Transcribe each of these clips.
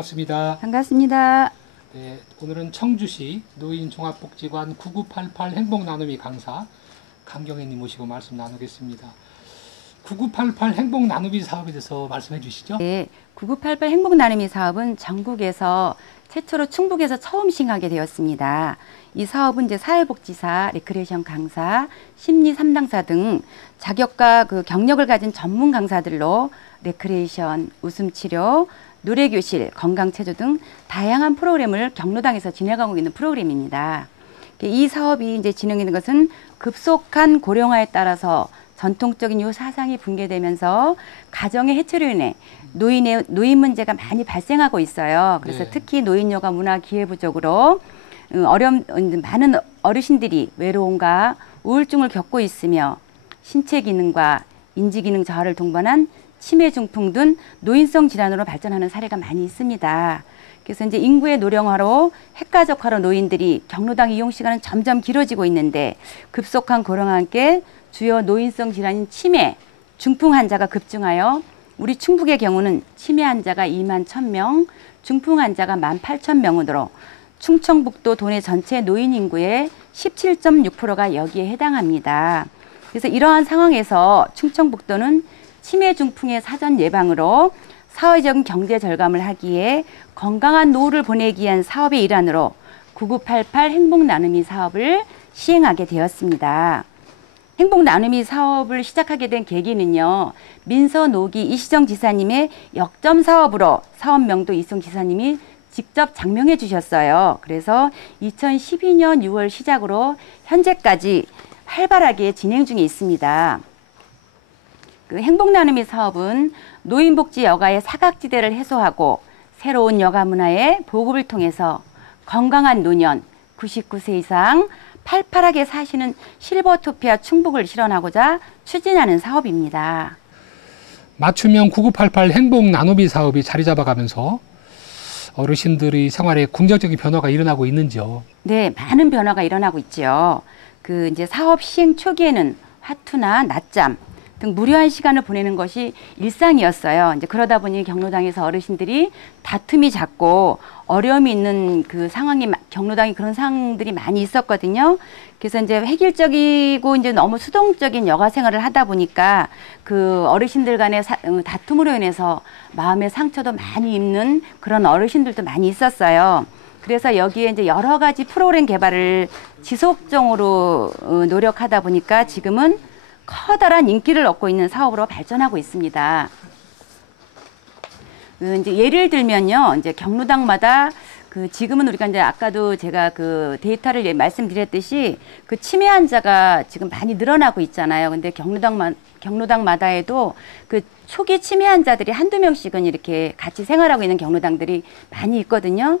반갑습니다. 반갑습니다. 네, 오늘은 청주시 노인종합복지관 9988 행복나눔이 강사 강경애님 모시고 말씀 나누겠습니다. 9988 행복나눔이 사업에 대해서 말씀해 주시죠. 네, 9988 행복나눔이 사업은 전국에서 최초로 충북에서 처음 시행하게 되었습니다. 이 사업은 이제 사회복지사, 레크레이션 강사, 심리 상담사 등 자격과 경력을 가진 전문 강사들로 레크레이션, 웃음치료, 노래교실, 건강체조 등 다양한 프로그램을 경로당에서 진행하고 있는 프로그램입니다. 이 사업이 이제 진행되는 것은 급속한 고령화에 따라서 전통적인 요 사상이 붕괴되면서 가정의 해체로 인해 노인 문제가 많이 발생하고 있어요. 그래서 네. 특히 노인여가 문화 기회부족으로 많은 어르신들이 외로움과 우울증을 겪고 있으며 신체 기능과 인지 기능 저하를 동반한 치매 중풍 등 노인성 질환으로 발전하는 사례가 많이 있습니다. 그래서 이제 인구의 노령화로 핵가족화로 노인들이 경로당 이용 시간은 점점 길어지고 있는데 급속한 고령화와 함께 주요 노인성 질환인 치매, 중풍 환자가 급증하여 우리 충북의 경우는 치매 환자가 2만 1,000명, 중풍 환자가 18,000명으로 충청북도 도내 전체 노인 인구의 17.6%가 여기에 해당합니다. 그래서 이러한 상황에서 충청북도는 치매 중풍의 사전 예방으로 사회적인 경제 절감을 하기에 건강한 노후를 보내기 위한 사업의 일환으로 9988 행복나눔이 사업을 시행하게 되었습니다. 행복나눔이 사업을 시작하게 된 계기는요. 민서노기 이시정 지사님의 역점 사업으로 사업명도 이승 지사님이 직접 장명해 주셨어요. 그래서 2012년 6월 시작으로 현재까지 활발하게 진행 중에 있습니다. 행복나눔이 사업은 노인복지 여가의 사각지대를 해소하고 새로운 여가 문화의 보급을 통해서 건강한 노년 99세 이상 팔팔하게 사시는 실버토피아 충북을 실현하고자 추진하는 사업입니다. 맞춤형 9988 행복나눔이 사업이 자리 잡아가면서 어르신들의 생활에 긍정적인 변화가 일어나고 있는지요? 네, 많은 변화가 일어나고 있죠. 이제 사업 시행 초기에는 화투나 낮잠 등 무료한 시간을 보내는 것이 일상이었어요. 이제 그러다 보니 경로당에서 어르신들이 다툼이 잦고 어려움이 있는 상황이 경로당이 그런 상황들이 많이 있었거든요. 그래서 이제 획일적이고 이제 너무 수동적인 여가 생활을 하다 보니까 어르신들 간의 다툼으로 인해서 마음의 상처도 많이 입는 그런 어르신들도 많이 있었어요. 그래서 여기에 이제 여러 가지 프로그램 개발을 지속적으로 노력하다 보니까 지금은 커다란 인기를 얻고 있는 사업으로 발전하고 있습니다. 이제 예를 들면요, 이제 경로당마다 지금은 우리가 이제 아까도 제가 데이터를 말씀드렸듯이 치매 환자가 지금 많이 늘어나고 있잖아요. 근데 경로당마다에도 초기 치매 환자들이 한두 명씩은 이렇게 같이 생활하고 있는 경로당들이 많이 있거든요.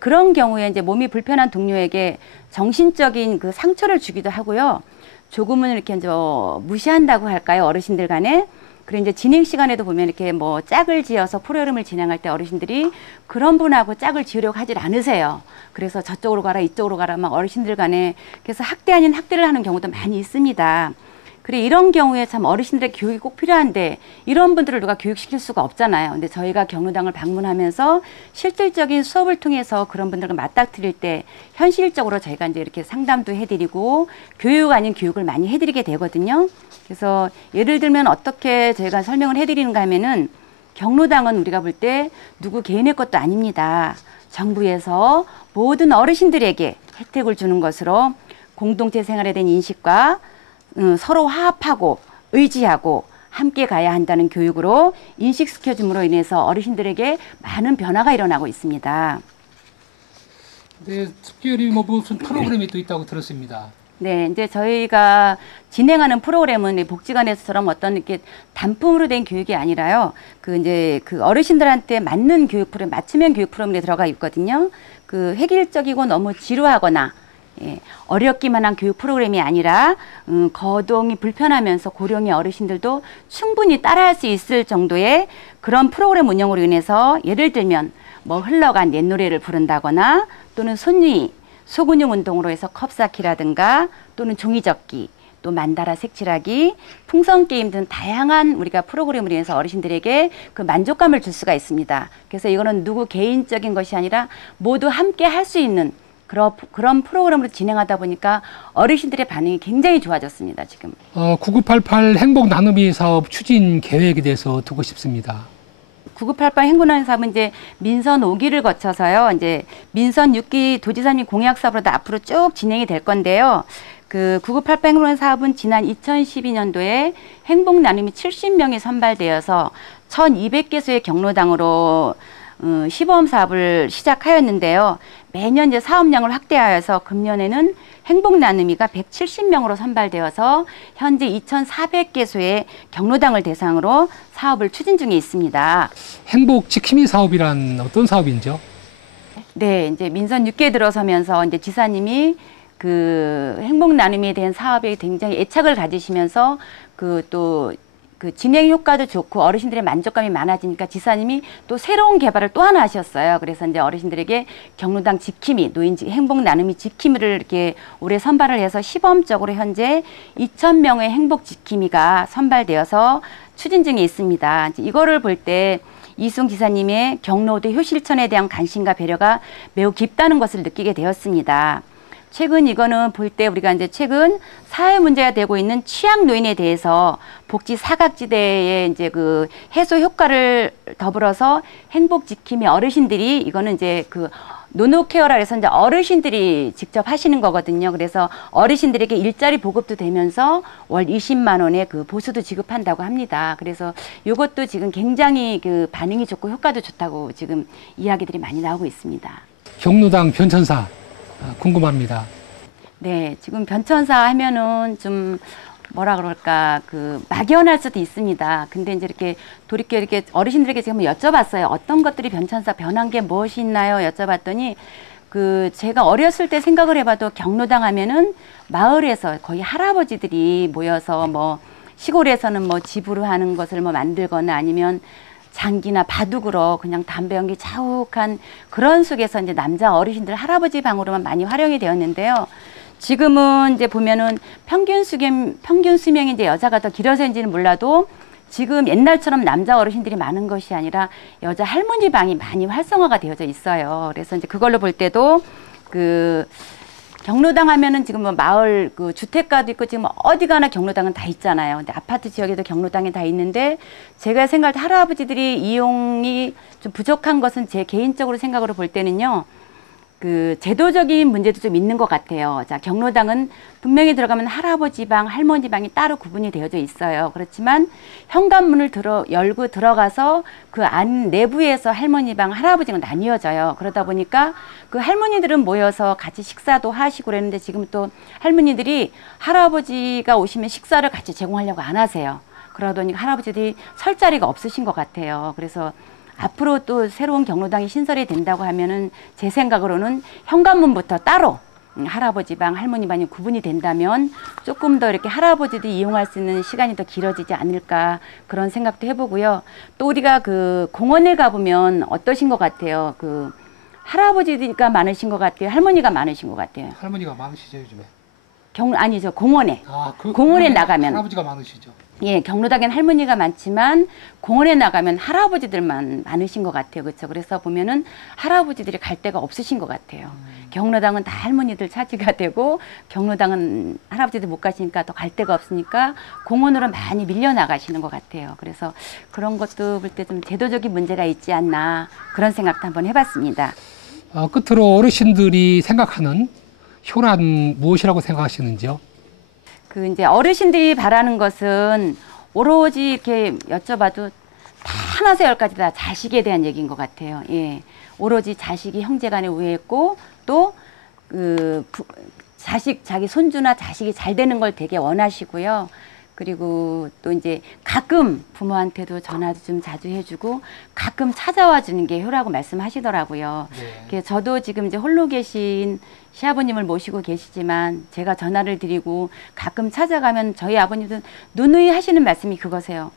그런 경우에 이제 몸이 불편한 동료에게 정신적인 상처를 주기도 하고요. 조금은 이렇게 이제 무시한다고 할까요? 어르신들 간에. 그리고 이제 진행 시간에도 보면 이렇게 짝을 지어서 프로그램을 진행할 때 어르신들이 그런 분하고 짝을 지으려고 하질 않으세요. 그래서 저쪽으로 가라, 이쪽으로 가라, 막 어르신들 간에 그래서 학대 아닌 학대를 하는 경우도 많이 있습니다. 그래 이런 경우에 참 어르신들의 교육이 꼭 필요한데 이런 분들을 누가 교육시킬 수가 없잖아요. 근데 저희가 경로당을 방문하면서 실질적인 수업을 통해서 그런 분들과 맞닥뜨릴 때 현실적으로 저희가 이제 이렇게 상담도 해드리고 교육 아닌 교육을 많이 해드리게 되거든요. 그래서 예를 들면 어떻게 저희가 설명을 해드리는가 하면은 경로당은 우리가 볼 때 누구 개인의 것도 아닙니다. 정부에서 모든 어르신들에게 혜택을 주는 것으로 공동체 생활에 대한 인식과 서로 화합하고 의지하고 함께 가야 한다는 교육으로 인식시켜줌으로 인해서 어르신들에게 많은 변화가 일어나고 있습니다. 네, 특별히 무슨 프로그램이 또 있다고 들었습니다. 네, 이제 저희가 진행하는 프로그램은 복지관에서처럼 어떤 이렇게 단품으로 된 교육이 아니라요. 이제 어르신들한테 맞는 교육 프로그램, 맞춤형 교육 프로그램에 들어가 있거든요. 획일적이고 너무 지루하거나 어렵기만 한 교육 프로그램이 아니라 거동이 불편하면서 고령의 어르신들도 충분히 따라할 수 있을 정도의 그런 프로그램 운영으로 인해서 예를 들면 흘러간 옛 노래를 부른다거나 또는 손위, 소근육 운동으로 해서 컵쌓기라든가 또는 종이접기 또 만다라 색칠하기, 풍선 게임 등 다양한 우리가 프로그램을 인해서 어르신들에게 그 만족감을 줄 수가 있습니다. 그래서 이거는 누구 개인적인 것이 아니라 모두 함께 할 수 있는 그런 프로그램으로 진행하다 보니까 어르신들의 반응이 굉장히 좋아졌습니다, 지금. 9988 행복 나눔이 사업 추진 계획에 대해서 듣고 싶습니다. 9988 행복나눔 사업은 이제 민선 5기를 거쳐서요, 이제 민선 6기 도지사님 공약 사업으로 앞으로 쭉 진행이 될 건데요. 그 9988 행복나눔 사업은 지난 2012년도에 행복 나눔이 70명이 선발되어서 1,200개소의 경로당으로 시범 사업을 시작하였는데요. 매년 이제 사업량을 확대하여서 금년에는 행복 나눔이가 170명으로 선발되어서 현재 2,400개소의 경로당을 대상으로 사업을 추진 중에 있습니다. 행복 지킴이 사업이란 어떤 사업인죠? 네, 이제 민선 6기에 들어서면서 이제 지사님이 그 행복 나눔에 대한 사업에 굉장히 애착을 가지시면서 그 진행 효과도 좋고 어르신들의 만족감이 많아지니까 지사님이 또 새로운 개발을 또 하나 하셨어요. 그래서 이제 어르신들에게 경로당 지킴이, 행복 나눔이 지킴이를 이렇게 올해 선발을 해서 시범적으로 현재 2,000명의 행복 지킴이가 선발되어서 추진 중에 있습니다. 이거를 볼 때 이승 지사님의 경로도 효실천에 대한 관심과 배려가 매우 깊다는 것을 느끼게 되었습니다. 최근 이거는 볼 때 우리가 이제 최근 사회 문제가 되고 있는 취약 노인에 대해서 복지 사각지대의 이제 그 해소 효과를 더불어서 행복 지킴이 어르신들이 이거는 이제 그 노노케어라 해서 이제 어르신들이 직접 하시는 거거든요. 그래서 어르신들에게 일자리 보급도 되면서 월 20만 원의 그 보수도 지급한다고 합니다. 그래서 이것도 지금 굉장히 그 반응이 좋고 효과도 좋다고 지금 이야기들이 많이 나오고 있습니다. 경로당 변천사 궁금합니다. 네, 지금 변천사 하면은 좀 뭐라 그럴까 그 막연할 수도 있습니다. 근데 이제 이렇게 돌이켜 이렇게 어르신들에게 지금 여쭤봤어요. 어떤 것들이 변천사 변한 게 무엇이 있나요? 여쭤봤더니 그 제가 어렸을 때 생각을 해봐도 경로당 하면은 마을에서 거의 할아버지들이 모여서 뭐 시골에서는 뭐 집으로 하는 것을 뭐 만들거나 아니면 장기나 바둑으로 그냥 담배 연기 자욱한 그런 속에서 이제 남자 어르신들 할아버지 방으로만 많이 활용이 되었는데요. 지금은 이제 보면은 평균 수명이 이제 여자가 더 길어서인지는 몰라도 지금 옛날처럼 남자 어르신들이 많은 것이 아니라 여자 할머니 방이 많이 활성화가 되어져 있어요. 그래서 이제 그걸로 볼 때도 그 경로당 하면은 지금 뭐 마을 그 주택가도 있고 지금 어디 가나 경로당은 다 있잖아요. 근데 아파트 지역에도 경로당이 다 있는데 제가 생각할 때 할아버지들이 이용이 좀 부족한 것은 제 개인적으로 생각으로 볼 때는요. 그 제도적인 문제도 좀 있는 것 같아요. 자, 경로당은 분명히 들어가면 할아버지 방, 할머니 방이 따로 구분이 되어져 있어요. 그렇지만 현관문을 열고 들어가서 그 안 내부에서 할머니 방, 할아버지 방 나뉘어져요. 그러다 보니까 그 할머니들은 모여서 같이 식사도 하시고 그랬는데 지금 또 할머니들이 할아버지가 오시면 식사를 같이 제공하려고 안 하세요. 그러다 보니까 할아버지들이 설 자리가 없으신 것 같아요. 그래서 앞으로 또 새로운 경로당이 신설이 된다고 하면은 제 생각으로는 현관문부터 따로 할아버지 방, 할머니 방이 구분이 된다면 조금 더 이렇게 할아버지들이 이용할 수 있는 시간이 더 길어지지 않을까 그런 생각도 해보고요. 또 우리가 그 공원에 가보면 어떠신 것 같아요? 그 할아버지가 많으신 것 같아요? 할머니가 많으신 것 같아요? 할머니가 많으시죠 요즘에? 아니죠. 공원에. 그 공원에 나가면. 할아버지가 많으시죠? 예, 경로당엔 할머니가 많지만 공원에 나가면 할아버지들만 많으신 것 같아요. 그렇죠? 그래서 보면은 할아버지들이 갈 데가 없으신 것 같아요. 경로당은 다 할머니들 차지가 되고 경로당은 할아버지들 못 가시니까 또 갈 데가 없으니까 공원으로 많이 밀려 나가시는 것 같아요. 그래서 그런 것도 볼 때 좀 제도적인 문제가 있지 않나 그런 생각도 한번 해봤습니다. 끝으로 어르신들이 생각하는 효란 무엇이라고 생각하시는지요? 그 이제 어르신들이 바라는 것은 오로지 이렇게 여쭤봐도 다 하나서 열까지 다 자식에 대한 얘기인 것 같아요. 예, 오로지 자식이 형제간에 우애했고 또 그 자기 손주나 자식이 잘 되는 걸 되게 원하시고요. 그리고 또 이제 가끔 부모한테도 전화도 좀 자주 해주고 가끔 찾아와 주는 게 효라고 말씀하시더라고요. 네. 그래서 저도 지금 이제 홀로 계신 시아버님을 모시고 계시지만 제가 전화를 드리고 가끔 찾아가면 저희 아버님도 누누이 하시는 말씀이 그거세요.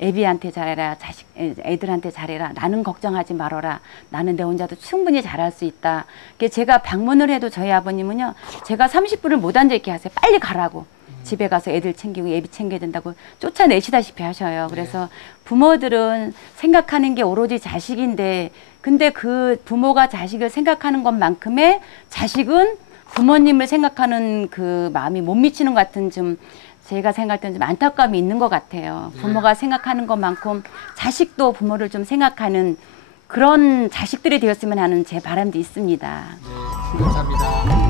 애비한테 잘해라, 애들한테 잘해라, 나는 걱정하지 말아라, 나는 내 혼자도 충분히 잘할 수 있다. 제가 방문을 해도 저희 아버님은요, 제가 30분을 못 앉아있게 하세요. 빨리 가라고. 집에 가서 애들 챙기고 예비 챙겨야 된다고 쫓아내시다시피 하셔요. 그래서 부모들은 생각하는 게 오로지 자식인데 근데 그 부모가 자식을 생각하는 것만큼의 자식은 부모님을 생각하는 그 마음이 못 미치는 것 같은 좀 제가 생각할 때는 좀 안타까움이 있는 것 같아요. 부모가 생각하는 것만큼 자식도 부모를 좀 생각하는 그런 자식들이 되었으면 하는 제 바람도 있습니다. 네, 감사합니다.